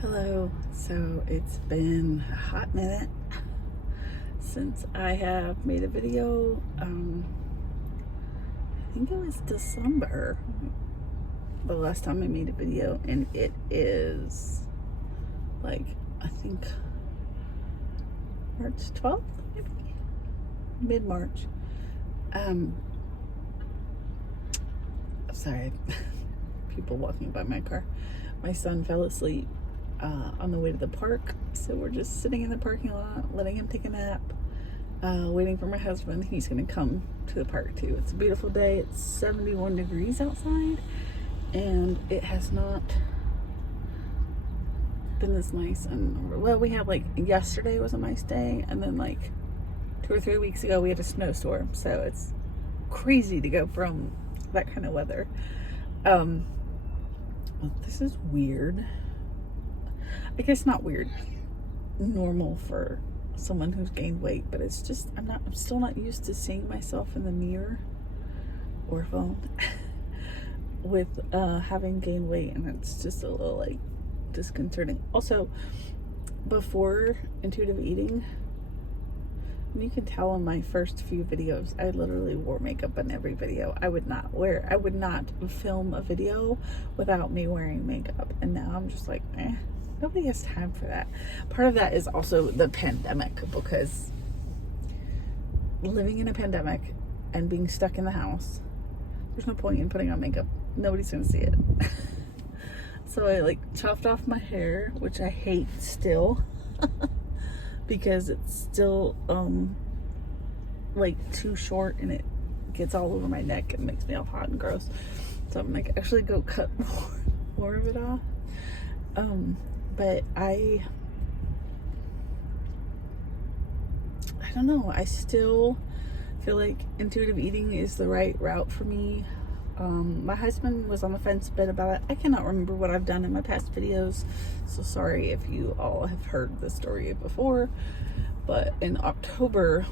Hello. So it's been a hot minute since I have made a video. I think it was December the last time I made a video, and it is like, I think March 12th, maybe mid-March. Sorry, people walking by my car. My son fell asleep on the way to the park, so we're just sitting in the parking lot letting him take a nap, waiting for my husband. He's gonna come to the park too. It's a beautiful day. It's 71 degrees outside, and it has not been this nice. And well, we had, like, yesterday was a nice day, and then like 2 or 3 weeks ago we had a snowstorm, so it's crazy to go from that kind of weather. Well, this is weird. I guess not weird, normal for someone who's gained weight, but it's just, I'm still not used to seeing myself in the mirror or phone with having gained weight, and it's just a little like disconcerting. Also, before intuitive eating, and you can tell in my first few videos, I literally wore makeup in every video. I would not film a video without me wearing makeup. And now I'm just like, nobody has time for that. Part of that is also the pandemic, because living in a pandemic and being stuck in the house, there's no point in putting on makeup. Nobody's gonna see it. So I like chopped off my hair, which I hate still. Because it's still like too short, and it gets all over my neck and makes me all hot and gross. So I'm like, actually go cut more of it off. But I don't know. I still feel like intuitive eating is the right route for me. My husband was on the fence a bit about it. I cannot remember what I've done in my past videos, so sorry if you all have heard the story before. But in October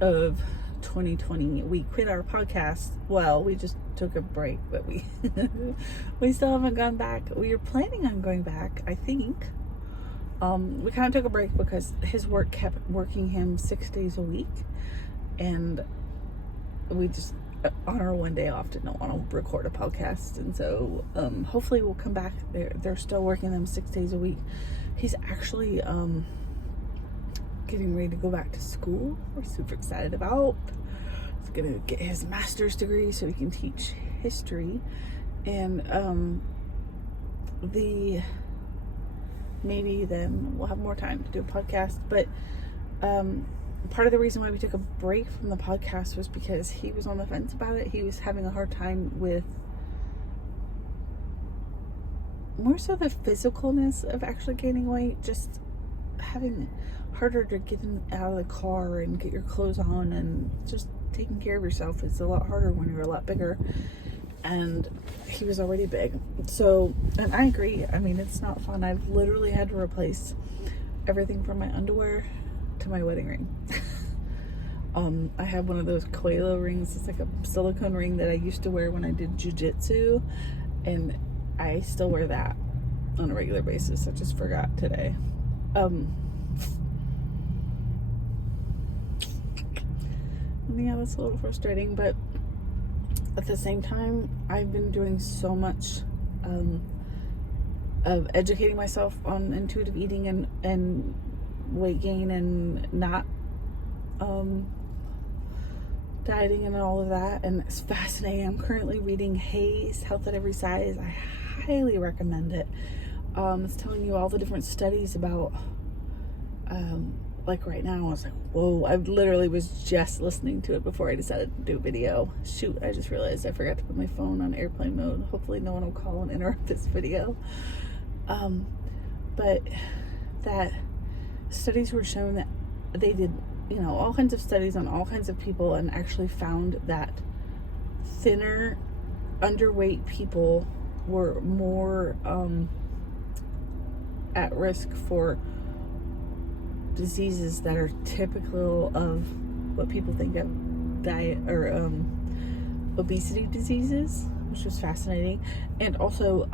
of 2020, we quit our podcast. Well, we just took a break, but we still haven't gone back. We are planning on going back, I think. We kind of took a break because his work kept working him 6 days a week, and we just, on our one day off, didn't want to record a podcast. And so hopefully we'll come back. They're still working them 6 days a week. He's actually getting ready to go back to school. We're super excited about. He's gonna get his master's degree so he can teach history, and maybe then we'll have more time to do a podcast. But part of the reason why we took a break from the podcast was because he was on the fence about it. He was having a hard time with more so the physicalness of actually gaining weight, just having harder to get out of the car and get your clothes on, and just taking care of yourself is a lot harder when you're a lot bigger. And he was already big. So, and I agree. I mean, it's not fun. I've literally had to replace everything from my underwear to my wedding ring. I have one of those Coelho rings. It's like a silicone ring that I used to wear when I did jujitsu, and I still wear that on a regular basis. I just forgot today. Yeah, that's a little frustrating, but at the same time, I've been doing so much of educating myself on intuitive eating and weight gain, and not dieting and all of that, and it's fascinating. I'm currently reading Hayes, Health at Every Size. I highly recommend it. It's telling you all the different studies about like right now, I was like, whoa, I literally was just listening to it before I decided to do a video. Shoot, I just realized I forgot to put my phone on airplane mode. Hopefully no one will call and interrupt this video. But that studies were shown that they did, all kinds of studies on all kinds of people, and actually found that thinner, underweight people were more at risk for diseases that are typical of what people think of diet or obesity diseases, which was fascinating. And also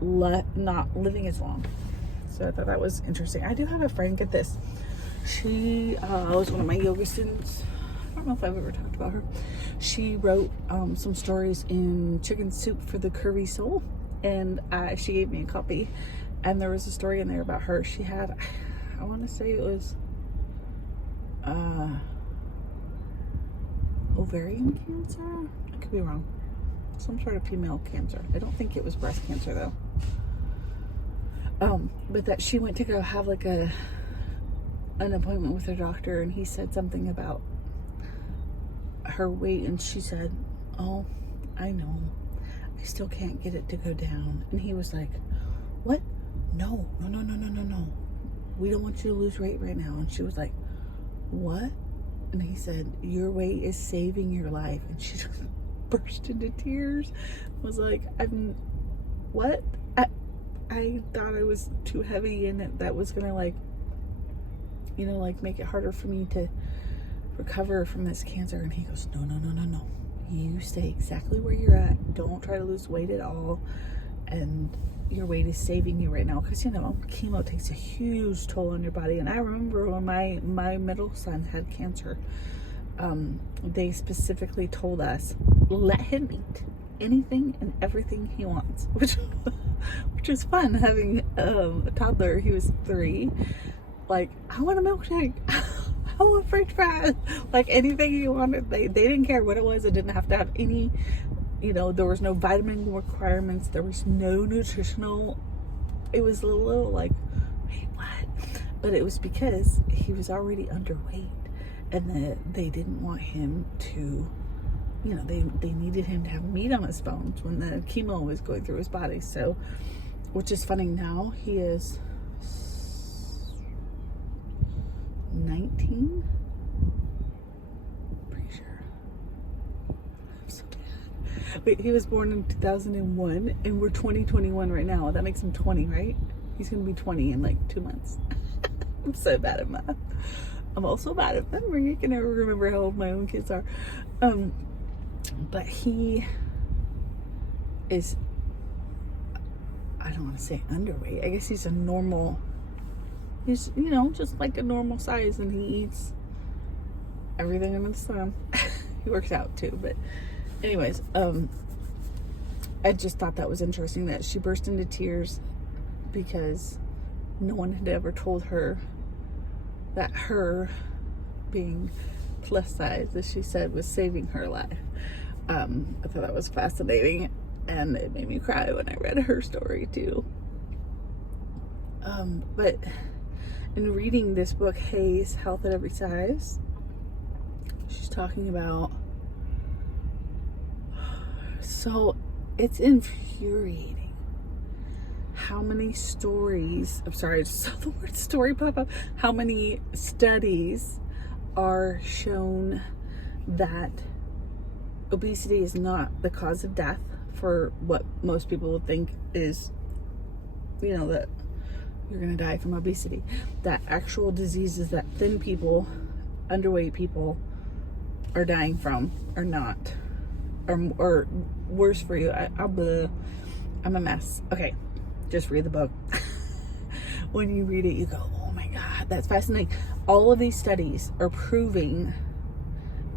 not living as long. So I thought that was interesting. I do have a friend, get this. She was one of my yoga students. I don't know if I've ever talked about her. She wrote some stories in Chicken Soup for the Curvy Soul, and she gave me a copy. And there was a story in there about her. She had, I want to say it was ovarian cancer. I could be wrong. Some sort of female cancer. I don't think it was breast cancer though. But that she went to go have like an appointment with her doctor, and he said something about her weight, and she said, "Oh, I know. I still can't get it to go down." And he was like, "What? No. We don't want you to lose weight right now." And she was like, "What?" And he said, "Your weight is saving your life." And she just burst into tears. Was like, what? I thought I was too heavy, and that was gonna like make it harder for me to recover from this cancer. And he goes, no. You stay exactly where you're at. Don't try to lose weight at all. And your weight is saving you right now. Because, chemo takes a huge toll on your body. And I remember when my middle son had cancer, they specifically told us, let him eat anything and everything he wants, which is fun having a toddler. He was 3. Like, I want a milkshake. I want french fries. Like, anything he wanted. They didn't care what it was. It didn't have to have any, there was no vitamin requirements. There was no nutritional. It was a little like, wait, what? But it was because he was already underweight, and they didn't want him to, they needed him to have meat on his bones when the chemo was going through his body. So, which is funny, now he is 19, pretty sure. I'm so bad. Wait, he was born in 2001, and we're 2021 right now. That makes him 20, right? He's gonna be 20 in like 2 months. I'm so bad at math. I'm also bad at memory. I can never remember how old my own kids are. But he is, I don't want to say underweight. I guess he's a normal. He's, just like a normal size, and he eats everything under the sun. He works out too, but anyways, I just thought that was interesting that she burst into tears because no one had ever told her that her being plus size, as she said, was saving her life. I thought that was fascinating, and it made me cry when I read her story too. But in reading this book, Hayes, Health at Every Size, she's talking about, so it's infuriating how many stories, I'm sorry, I just saw the word story pop up, how many studies are shown that obesity is not the cause of death for what most people would think is, that you're going to die from obesity. That actual diseases that thin people, underweight people are dying from are not, or worse for you. I'm a mess. Okay, just read the book. When you read it, you go, oh my God, that's fascinating. All of these studies are proving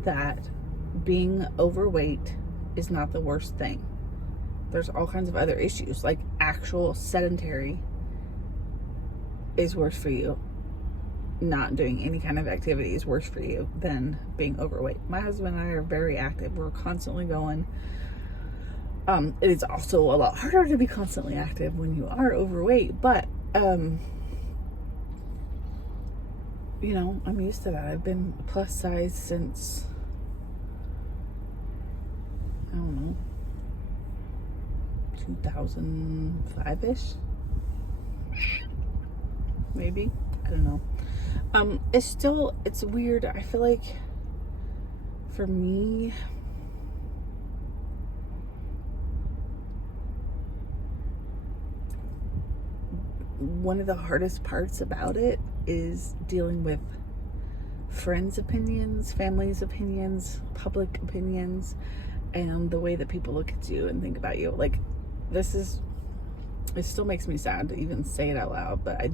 that being overweight is not the worst thing. There's all kinds of other issues, like actual sedentary is worse for you. Not doing any kind of activity is worse for you than being overweight. My husband and I are very active. We're constantly going. It is also a lot harder to be constantly active when you are overweight, but I'm used to that. I've been plus size since, I don't know, 2005-ish, maybe. I don't know. It's weird. I feel like for me, one of the hardest parts about it is dealing with friends' opinions, family's opinions, public opinions, and the way that people look at you and think about you. Like, this is it still makes me sad to even say it out loud, but I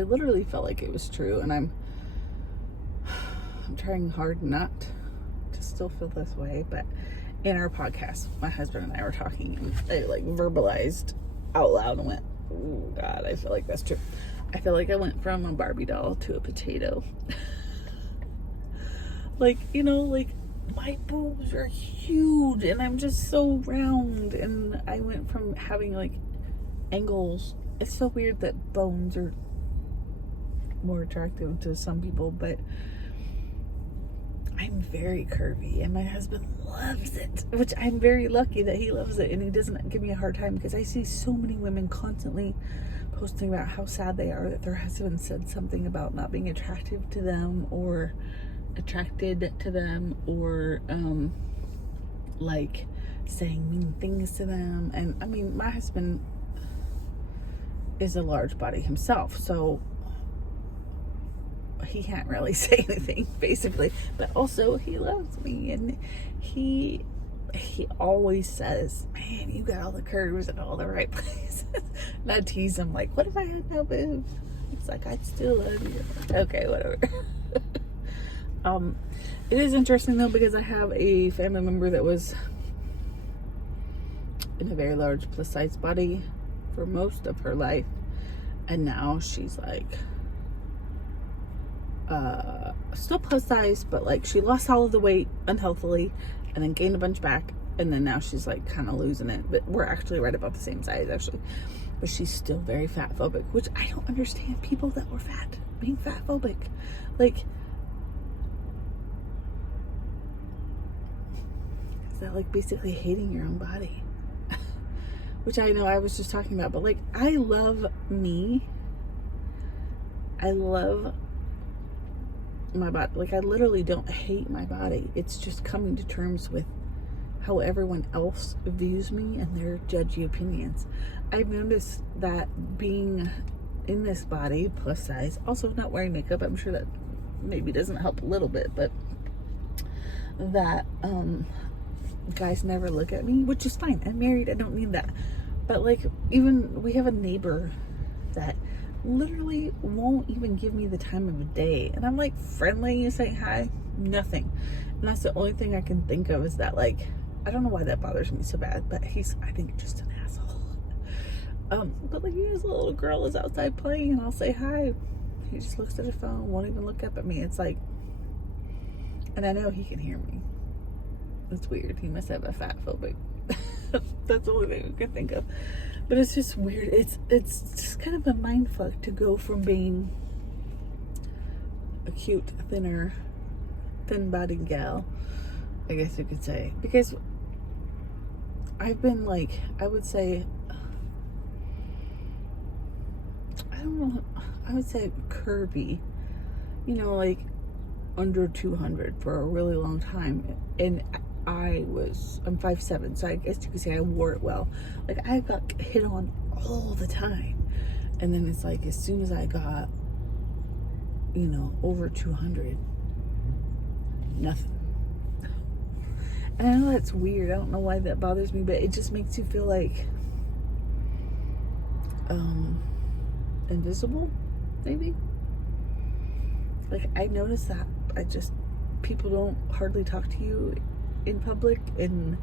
literally felt like it was true, and I'm trying hard not to still feel this way. But in our podcast, my husband and I were talking, and I like verbalized out loud and went, oh God, I feel like that's true. I feel like I went from a Barbie doll to a potato. Like, you know, like my boobs are huge and I'm just so round, and I went from having like angles. It's so weird that bones are more attractive to some people, but I'm very curvy and my husband loves it, which I'm very lucky that he loves it and he doesn't give me a hard time, because I see so many women constantly posting about how sad they are that their husband said something about not being attractive to them or attracted to them, or like saying mean things to them. And I mean, my husband is a large body himself, so he can't really say anything basically, but also he loves me, and he always says, man, you got all the curves in all the right places. And I tease him like, what if I had no boobs? He's like, I'd still love you. Okay, whatever. It is interesting though, because I have a family member that was in a very large plus size body for most of her life, and now she's like still plus size, but like she lost all of the weight unhealthily and then gained a bunch back, and then now she's like kind of losing it, but we're actually right about the same size actually. But she's still very fat phobic, which I don't understand people that were fat being fat phobic. Like, is that like basically hating your own body? Which I know I was just talking about, but like, I love me. I love my body. Like, I literally don't hate my body. It's just coming to terms with how everyone else views me and their judgy opinions. I've noticed that being in this body, plus size, also not wearing makeup, I'm sure that maybe doesn't help a little bit, but that guys never look at me, which is fine. I'm married, I don't need that. But like, even we have a neighbor that literally won't even give me the time of the day, and I'm like friendly and saying hi, nothing. And that's the only thing I can think of, is that like, I don't know why that bothers me so bad, but he's, I think, just an asshole. But like, his little girl is outside playing and I'll say hi, he just looks at his phone, won't even look up at me. It's like, and I know he can hear me. It's weird. He must have a fat phobic. That's the only thing I can think of. But it's just weird. It's just kind of a mind fuck to go from being a cute, thin-bodied gal, I guess you could say. Because I've been like, I would say, I don't know, I would say curvy, you know, like under 200 for a really long time. And I'm 5'7", so I guess you could say I wore it well. Like, I got hit on all the time. And then it's like, as soon as I got, you know, over 200, nothing. And I know that's weird. I don't know why that bothers me, but it just makes you feel like invisible, maybe. Like, I notice that people don't hardly talk to you in public, and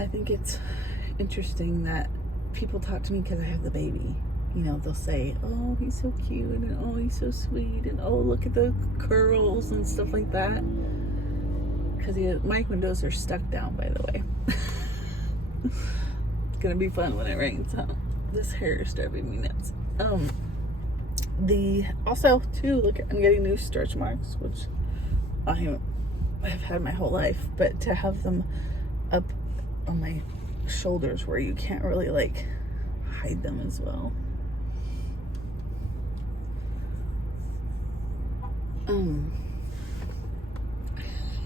I think it's interesting that people talk to me because I have the baby. You know, they'll say, oh, he's so cute, and oh, he's so sweet, and oh, look at the curls and stuff like that. Because my windows are stuck down, by the way. It's gonna be fun when it rains, huh? This hair is driving me nuts. Also too, look, I'm getting new stretch marks, which I've had my whole life, but to have them up on my shoulders where you can't really like hide them as well.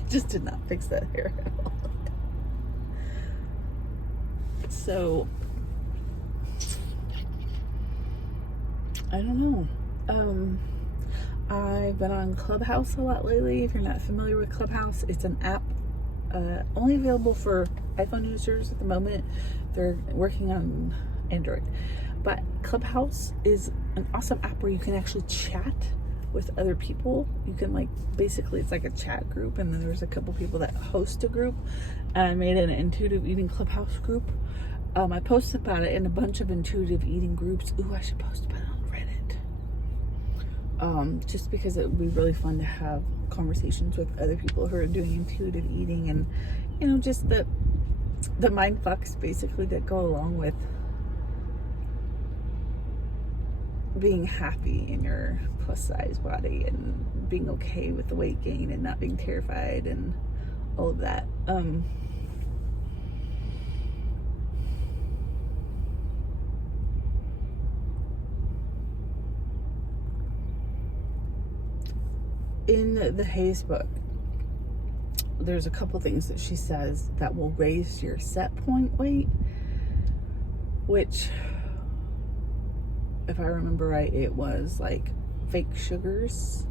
Just did not fix that hair at all. So I don't know. I've been on Clubhouse a lot lately. If you're not familiar with Clubhouse, it's an app only available for iPhone users at the moment. They're working on Android. But Clubhouse is an awesome app where you can actually chat with other people. You can like, basically it's like a chat group, and then there's a couple people that host a group, and I made an intuitive eating Clubhouse group. I posted about it in a bunch of intuitive eating groups. Ooh, I should post about it on Reddit. Just because it would be really fun to have conversations with other people who are doing intuitive eating, and you know, just the mind fucks basically that go along with being happy in your plus size body and being okay with the weight gain and not being terrified and all of that. In the Hayes book, there's a couple things that she says that will raise your set point weight, which, if I remember right, it was like fake sugars,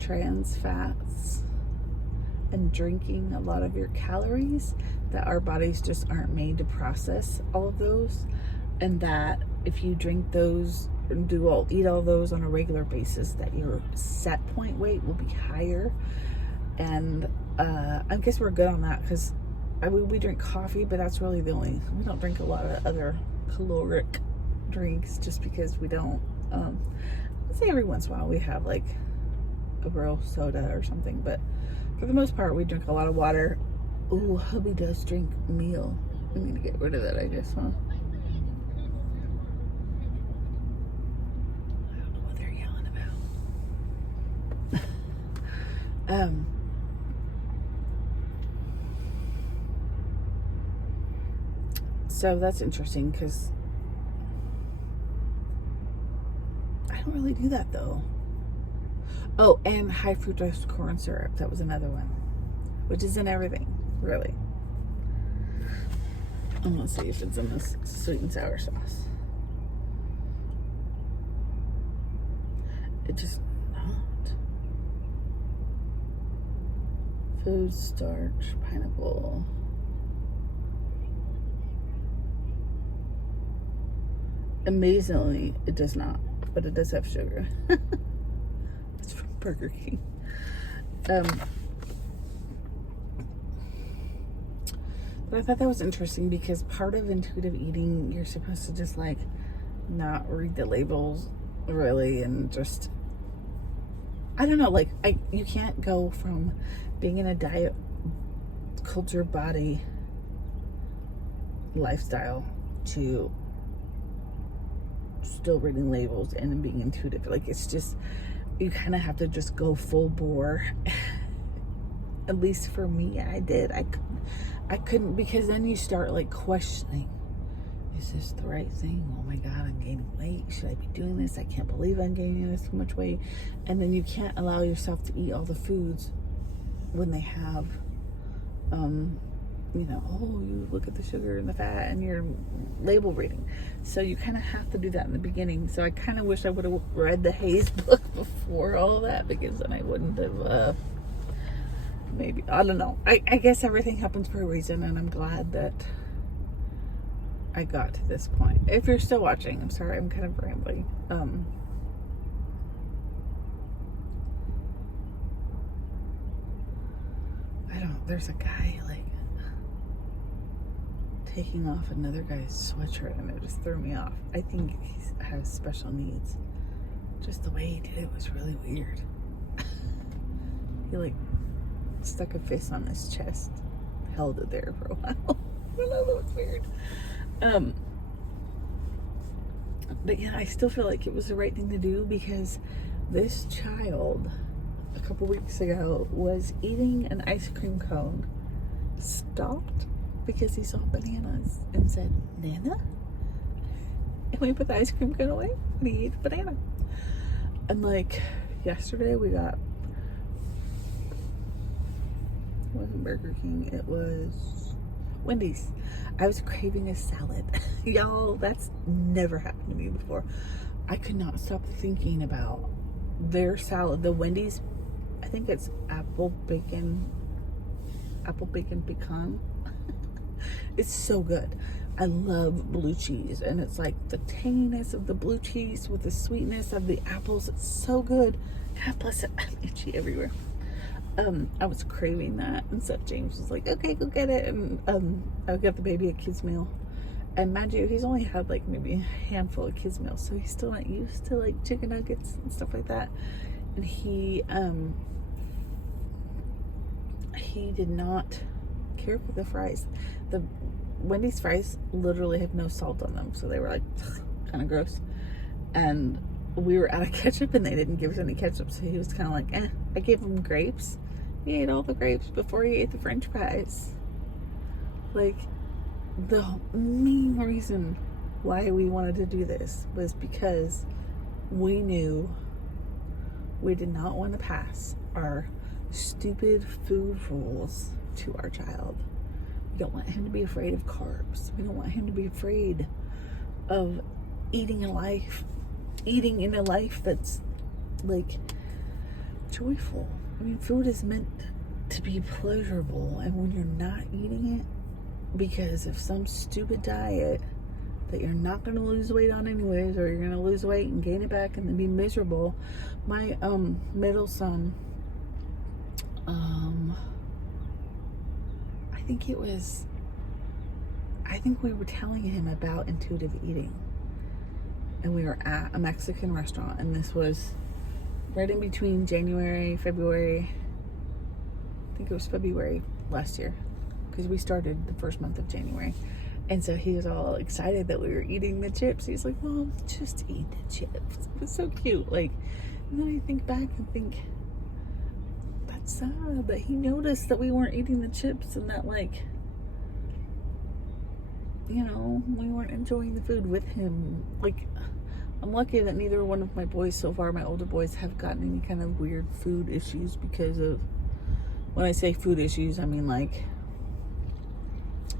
trans fats, and drinking a lot of your calories, that our bodies just aren't made to process all of those, and that if you drink those and eat all those on a regular basis, that your set point weight will be higher. And I guess we're good on that, because we drink coffee, but that's really we don't drink a lot of other caloric drinks, just because we don't. Let's say every once in a while we have like a real soda or something, but for the most part we drink a lot of water. Ooh, hubby does drink meal. I'm gonna get rid of that, I guess, huh? I don't know what they're yelling about. So that's interesting, because I don't really do that though. Oh, and high fructose corn syrup. That was another one, which is in everything, really. I'm gonna see if it's in this sweet and sour sauce. It just not. Food starch, pineapple. Amazingly, it does not, but it does have sugar. It's from Burger King. But I thought that was interesting, because part of intuitive eating, you're supposed to just like not read the labels really, and just, I don't know, like you can't go from being in a diet culture body lifestyle to still reading labels and being intuitive. Like, it's just, you kind of have to just go full bore. At least for me, I did. I couldn't, because then you start like questioning, is this the right thing? Oh my God, I'm gaining weight. Should I be doing this? I can't believe I'm gaining this much weight. And then you can't allow yourself to eat all the foods when they have, you know, oh, you look at the sugar and the fat and your label reading. So you kind of have to do that in the beginning. So I kind of wish I would have read the Hayes book before all that, because then I wouldn't have, maybe, I don't know. I guess everything happens for a reason, and I'm glad that I got to this point. If you're still watching, I'm sorry, I'm kind of rambling. There's a guy like taking off another guy's sweatshirt, and it just threw me off. I think he has special needs. Just the way he did it was really weird. He like stuck a fist on his chest, held it there for a while. I don't know, that was weird. But yeah, I still feel like it was the right thing to do, because this child a couple weeks ago was eating an ice cream cone, stopped because he saw bananas and said, "Nana?" And we put the ice cream cone away and he ate the banana. And like yesterday we got, it wasn't Burger King, it was Wendy's. I was craving a salad. Y'all, that's never happened to me before. I could not stop thinking about their salad. The Wendy's, I think it's apple bacon pecan. It's so good. I love blue cheese, and it's like the tanginess of the blue cheese with the sweetness of the apples. It's so good. God bless it. I'm itchy everywhere. I was craving that, and so James was like, okay, go get it. And I got the baby a kids meal. And mind you, he's only had like maybe a handful of kids meals, so he's still not used to like chicken nuggets and stuff like that. And he did not care for the fries. The Wendy's fries literally have no salt on them, so they were like kind of gross. And we were out of ketchup, and they didn't give us any ketchup, so he was kind of like, eh. I gave him grapes. He ate all the grapes before he ate the French fries. Like, the main reason why we wanted to do this was because we knew we did not want to pass our stupid food rules to our child. We don't want him to be afraid of carbs. We don't want him to be afraid of eating in a life that's like joyful. I mean, food is meant to be pleasurable, and when you're not eating it because of some stupid diet that you're not going to lose weight on anyways, or you're going to lose weight and gain it back and then be miserable. My middle son, I think we were telling him about intuitive eating, and we were at a Mexican restaurant, and this was right in between January, February. I think it was February last year, because we started the first month of January. And so he was all excited that we were eating the chips. He's like, Mom, just eat the chips. It was so cute. Like, and then I think back and think, that's sad that he noticed that we weren't eating the chips, and that, like, you know, we weren't enjoying the food with him. Like, I'm lucky that neither one of my boys so far, my older boys, have gotten any kind of weird food issues because of, when I say food issues, I mean like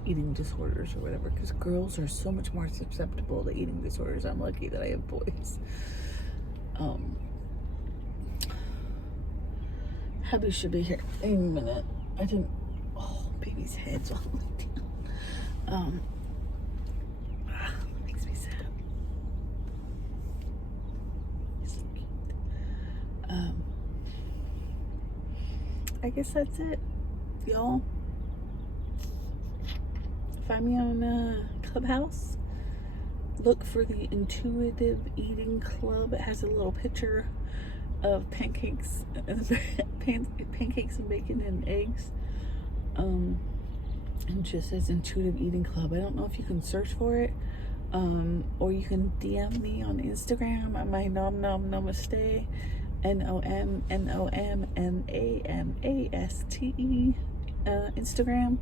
eating disorders or whatever, because girls are so much more susceptible to eating disorders. I'm lucky that I have boys. Hubby should be here any minute. I didn't, oh, baby's head's all the way down. That makes me sad. He's so cute. I guess that's it, y'all. Find me on Clubhouse. Look for the Intuitive Eating Club. It has a little picture of pancakes and bacon and eggs. And just says Intuitive Eating Club. I don't know if you can search for it, or you can DM me on Instagram at my Nom Nom Namaste, NOMNOMNAMASTE Instagram.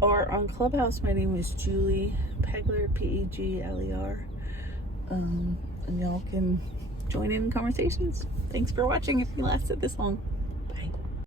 Or on Clubhouse, my name is Julie Pegler, PEGLER. And y'all can join in conversations. Thanks for watching if you lasted this long.